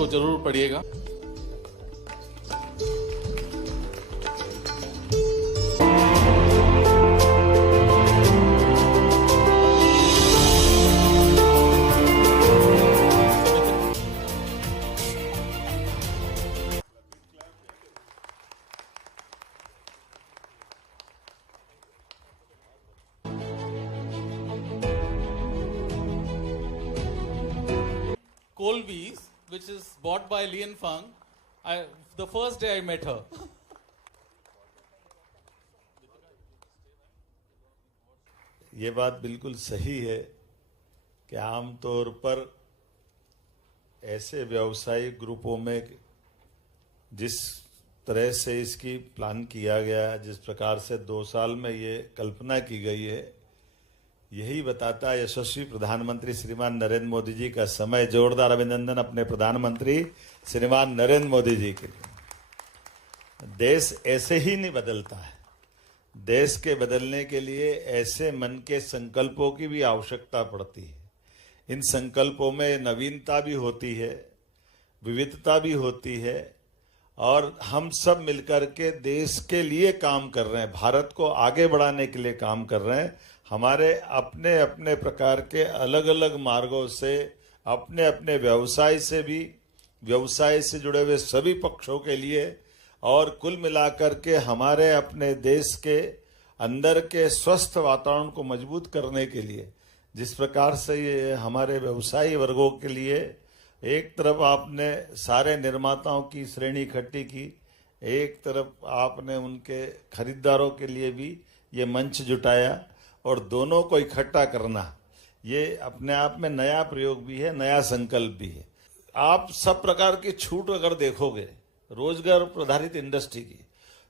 इसको जरूर पढ़िएगा। Colby's, which is bought by Lian Fang. The first day I met her. ये बात बिल्कुल सही है कि आमतौर पर ऐसे व्यावसायिक ग्रुपों में जिस तरह से इसकी प्लान किया गया, जिस प्रकार से 2 साल में ये कल्पना की गई है, यही बताता है यशस्वी प्रधानमंत्री श्रीमान नरेंद्र मोदी जी का समय। जोरदार अभिनंदन अपने प्रधानमंत्री श्रीमान नरेंद्र मोदी जी के लिए। देश ऐसे ही नहीं बदलता है, देश के बदलने के लिए ऐसे मन के संकल्पों की भी आवश्यकता पड़ती है। इन संकल्पों में नवीनता भी होती है, विविधता भी होती है, और हम सब मिलकर के देश के लिए काम कर रहे हैं, भारत को आगे बढ़ाने के लिए काम कर रहे हैं। हमारे अपने अपने प्रकार के अलग अलग मार्गों से, अपने अपने व्यवसाय से भी, व्यवसाय से जुड़े हुए सभी पक्षों के लिए, और कुल मिलाकर के हमारे अपने देश के अंदर के स्वस्थ वातावरण को मजबूत करने के लिए, जिस प्रकार से ये हमारे व्यवसायी वर्गों के लिए एक तरफ आपने सारे निर्माताओं की श्रेणी इकट्ठी की, एक तरफ आपने उनके खरीदारों के लिए भी ये मंच जुटाया, और दोनों को इकट्ठा करना ये अपने आप में नया प्रयोग भी है, नया संकल्प भी है। आप सब प्रकार की छूट अगर देखोगे रोजगार आधारित इंडस्ट्री की,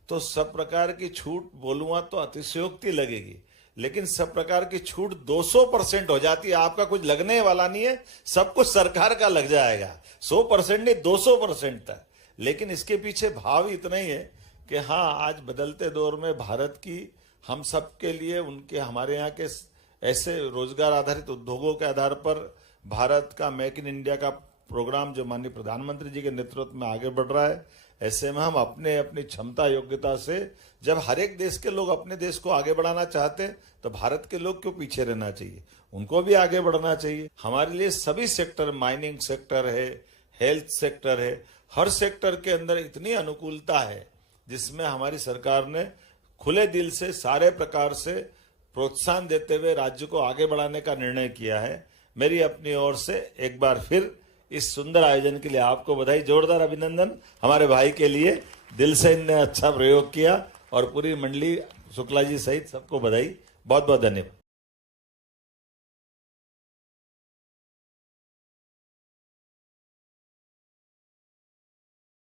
तो सब प्रकार की छूट बोलूँगा तो अतिशयोक्ति लगेगी, लेकिन सब प्रकार की छूट 200% हो जाती है। आपका कुछ लगने वाला नहीं है, सब कुछ सरकार का लग जाएगा, 100% नहीं 200% तक। लेकिन इसके पीछे भाव इतना ही है कि हाँ, आज बदलते दौर में भारत की हम सब के लिए, उनके हमारे यहाँ के ऐसे रोजगार आधारित उद्योगों के आधार पर भारत का मेक इन इंडिया का प्रोग्राम जो माननीय प्रधानमंत्री जी के नेतृत्व में आगे बढ़ रहा है, ऐसे में हम अपने अपनी क्षमता योग्यता से, जब हर एक देश के लोग अपने देश को आगे बढ़ाना चाहते हैं, तो भारत के लोग क्यों पीछे रहना चाहिए, उनको भी आगे बढ़ना चाहिए। हमारे लिए सभी सेक्टर, माइनिंग सेक्टर है, हेल्थ सेक्टर है, हर सेक्टर के अंदर इतनी अनुकूलता है जिसमें हमारी सरकार ने खुले दिल से सारे प्रकार से प्रोत्साहन देते हुए राज्य को आगे बढ़ाने का निर्णय किया है। मेरी अपनी ओर से एक बार फिर इस सुंदर आयोजन के लिए आपको बधाई, जोरदार अभिनंदन। हमारे भाई के लिए दिल से इनने अच्छा प्रयोग किया, और पूरी मंडली शुक्ला जी सहित सबको बधाई, बहुत बहुत धन्यवाद।